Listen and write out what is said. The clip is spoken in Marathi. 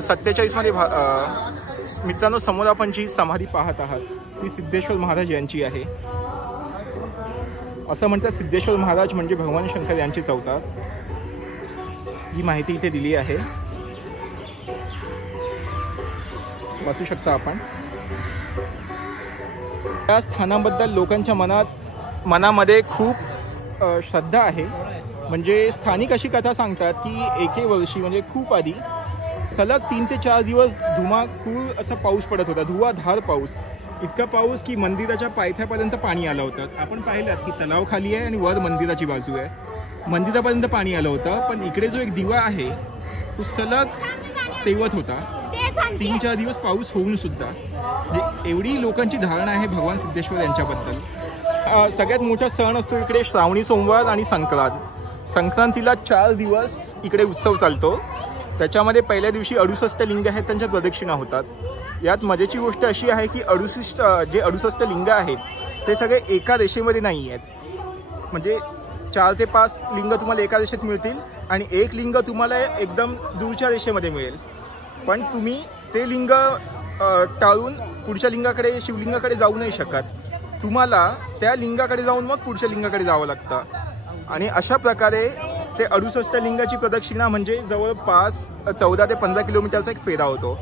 47 मध्ये मित्रांनो समोर आपण जी समाधी पाहत आहात ती सिद्धेश्वर महाराज यांची आहे। असं म्हणतात सिद्धेश्वर महाराज म्हणजे भगवान शंकर यांचीच अवतार। ही माहिती इथे दिली आहे, वाचू शकता आपण। या स्थानाबद्दल लोकांच्या मनामध्ये खूप श्रद्धा आहे। म्हणजे स्थानिक अशी कथा सांगतात की एके वर्षी म्हणजे खूप आधी सलग 3 ते 4 दिवस धुमाकूळ असा पाऊस पडत होता, धुवाधार पाऊस। इतका पाऊस की मंदिराच्या पायथ्यापर्यंत पाणी आलं होतं। आपण पाहिलं की तलाव खाली आहे आणि वर मंदिराची बाजू आहे, मंदिरापर्यंत पाणी आलं होतं। पण इकडे जो एक दिवा आहे तो सलग तेवत होता 3-4 दिवस पाऊस होऊन सुद्धा। म्हणजे एवढी लोकांची धारणा आहे भगवान सिद्धेश्वर यांच्याबद्दल। सगळ्यात मोठा सण असतो इकडे श्रावणी सोमवार आणि संक्रांत। संक्रांतीला 4 दिवस इकडे उत्सव चालतो। त्याच्यामध्ये पहिल्या दिवशी 68 लिंग आहेत, त्यांच्या प्रदक्षिणा होतात। यात मजेची गोष्ट अशी आहे की 68 लिंग आहेत ते सगळे एका रेषेमध्ये नाही आहेत। म्हणजे 4 ते 5 लिंग तुम्हाला एका रेषेत मिळतील आणि एक लिंग तुम्हाला एकदम दूरच्या रेषेमध्ये मिळेल। पण तुम्ही ते लिंग टाळून पुढच्या लिंगाकडे, शिवलिंगाकडे जाऊ नाही शकत। तुम्हाला त्या लिंगाकडे जाऊन मग पुढच्या लिंगाकडे जावं लागतं। आणि अशा प्रकारे ते 68 लिंगाची प्रदक्षिणा म्हणजे जवळपास 14 ते 15 किलोमीटरचा एक फेरा होतो।